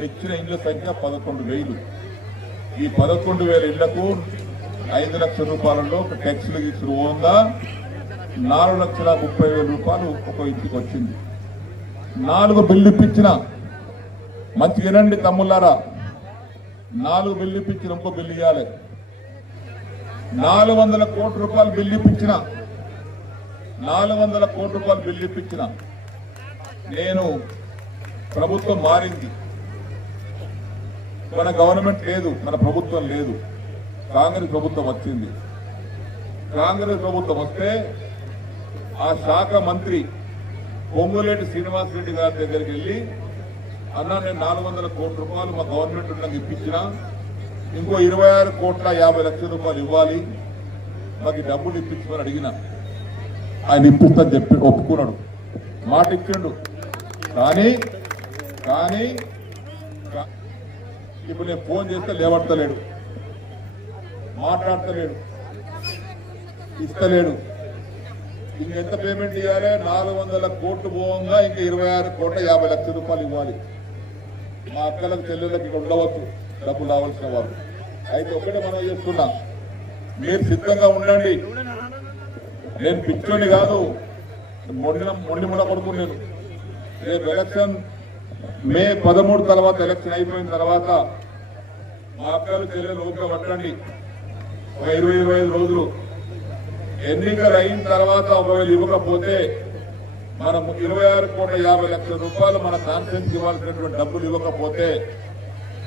నేను ఇచ్చిన ఇళ్ల సంఖ్య 11,000. ఈ 11,000 ఇళ్లకు 5 లక్షల రూపాయలలో ట్యాక్స్లు ఇచ్చిన ఉందా 4,30,000 రూపాయలు ఒక ఇంటికి వచ్చింది. 4 బిల్లు ఇప్పించిన, మంచిగా వినండి తమ్ముళ్ళారా, 4 బిల్లు ఇప్పించిన, ఇంకో బిల్లు ఇవ్వాలి. 400 కోట్ల రూపాయలు బిల్లు ఇప్పించిన, 400 కోట్ల రూపాయలు బిల్లు ఇప్పించిన. నేను ప్రభుత్వం మారింది, మన గవర్నమెంట్ లేదు, మన ప్రభుత్వం లేదు, కాంగ్రెస్ ప్రభుత్వం వచ్చింది. కాంగ్రెస్ ప్రభుత్వం వస్తే ఆ శాఖ మంత్రి పొంగులేటి శ్రీనివాసరెడ్డి గారి దగ్గరికి వెళ్ళి, అన్నా నేను 400 కోట్ల రూపాయలు మా గవర్నమెంట్ ఉండగా ఇప్పించిన, ఇంకో 26,50,00,000 ఇవ్వాలి, మాకు డబ్బులు ఇప్పించమని అడిగిన. ఆయన ఇప్పిస్తాను చెప్పి ఒప్పుకున్నాడు, మాట ఇచ్చిండు. కానీ ఇప్పుడు నేను ఫోన్ చేస్తే లేవడతలేడు, మాట్లాడతలేడు, ఇస్తలేడు. ఇంకెంత పేమెంట్ ఇవ్వాలి? 400 కోట్లు పోవంగా ఇంకా 26,50,00,000 ఇవ్వాలి. మా అక్కలకు చెల్లెళ్ళకి ఇక్కడ ఉండవచ్చు డబ్బులు రావాల్సిన వాళ్ళు. అయితే ఒకటే మనం చేస్తున్నా, మీరు సిద్ధంగా ఉండండి. నేను పిచ్చోని కాదు, మొండి ముడ కొడుకు. నేను రేపు ఎలక్షన్ మే 13 తర్వాత ఎలక్షన్ అయిపోయిన తర్వాత మా అక్కలు చెల్లెలు ఓపిక పట్టండి. ఒక 20-25 రోజులు ఎన్నికలు అయిన తర్వాత ఒకవేళ ఇవ్వకపోతే మనం 26,50,00,000 రూపాయలు మన కాన్ఫరెన్స్ ఇవ్వాల్సినటువంటి డబ్బులు ఇవ్వకపోతే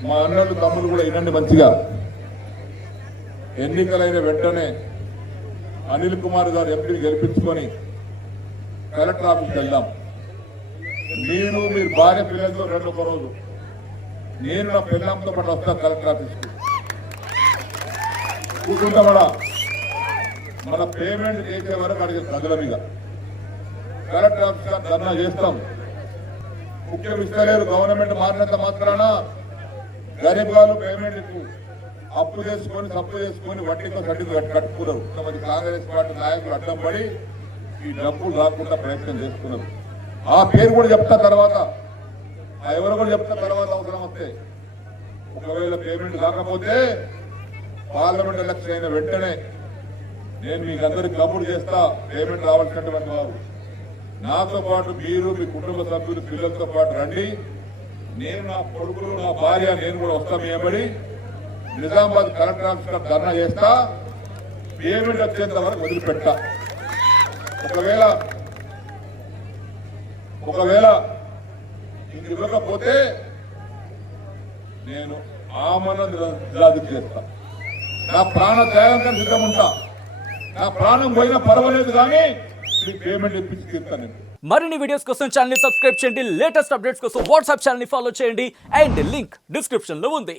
మా అన్నలు తమ్ములు కూడా వినండి మంచిగా. ఎన్నికలైన వెంటనే అనిల్ కుమార్ గారు ఎంపీని గెలిపించుకొని కలెక్టర్ ఆఫీస్కి వెళ్దాం. నేను మీరు భార్య పిల్లలతో 2 రోజు, నేను నా పిల్లలతో పాటు వస్తాను కలెక్టర్ ఆఫీస్కి. కూర్చుంటామడా మన పేమెంట్ చేసే వరకు అడిగే ప్రజల మీద కలెక్టర్ ఆఫీస్ ధర్నా చేస్తాం. ముఖ్యం ఇస్తలేరు, గవర్నమెంట్ మారినంత మాత్రాన గరీబ్ వాళ్ళు పేమెంట్ అప్పు చేసుకొని తప్పు చేసుకొని వడ్డీతో సర్టిఫికేట్ కట్టుకున్నారు. కొంతమంది కాంగ్రెస్ పార్టీ నాయకులు అడ్డం పడి ఈ డబ్బులు రాకుండా ప్రయత్నం చేస్తున్నారు. ఆ పేరు కూడా చెప్తా తర్వాత, ఆ ఎవరు కూడా చెప్తా తర్వాత అవసరం వస్తే. ఒకవేళ పేమెంట్ కాకపోతే పార్లమెంట్ ఎలక్షన్ అయిన వెంటనే నేను మీకు అందరికి కబురు చేస్తా. పేమెంట్ రావాల్సినటువంటి వారు నాతో పాటు మీరు, మీ కుటుంబ సభ్యులు, పిల్లలతో పాటు రండి. నేను, నా కొడుకులు, నా భార్య, నేను కూడా వస్తాం. ఏమడి నిజామాబాద్ కలెక్టర్ ఆఫీస్ ధర్నా చేస్తా. పేమెంట్ వచ్చేంత వరకు వదిలిపెట్టా. ఒకవేళ ఇంక ఇవ్వకపోతే నేను ఆమరణ నిరాదీక్ష చేస్తా. నా ప్రాణ త్యాగం సిద్ధం ఉంటా. నా ప్రాణం పోయినా పర్వాలేదు కానీ మీకు పేమెంట్ ఇప్పించి తీరుతాను నేను. మరిన్ని వీడియోస్ కోసం ఛానల్ ని సబ్స్క్రైబ్ చేయండి. లేటెస్ట్ అప్డేట్స్ కోసం వాట్సాప్ ఛానల్ ని ఫాలో చేయండి. అండ్ లింక్ డిస్క్రిప్షన్ లో ఉంది.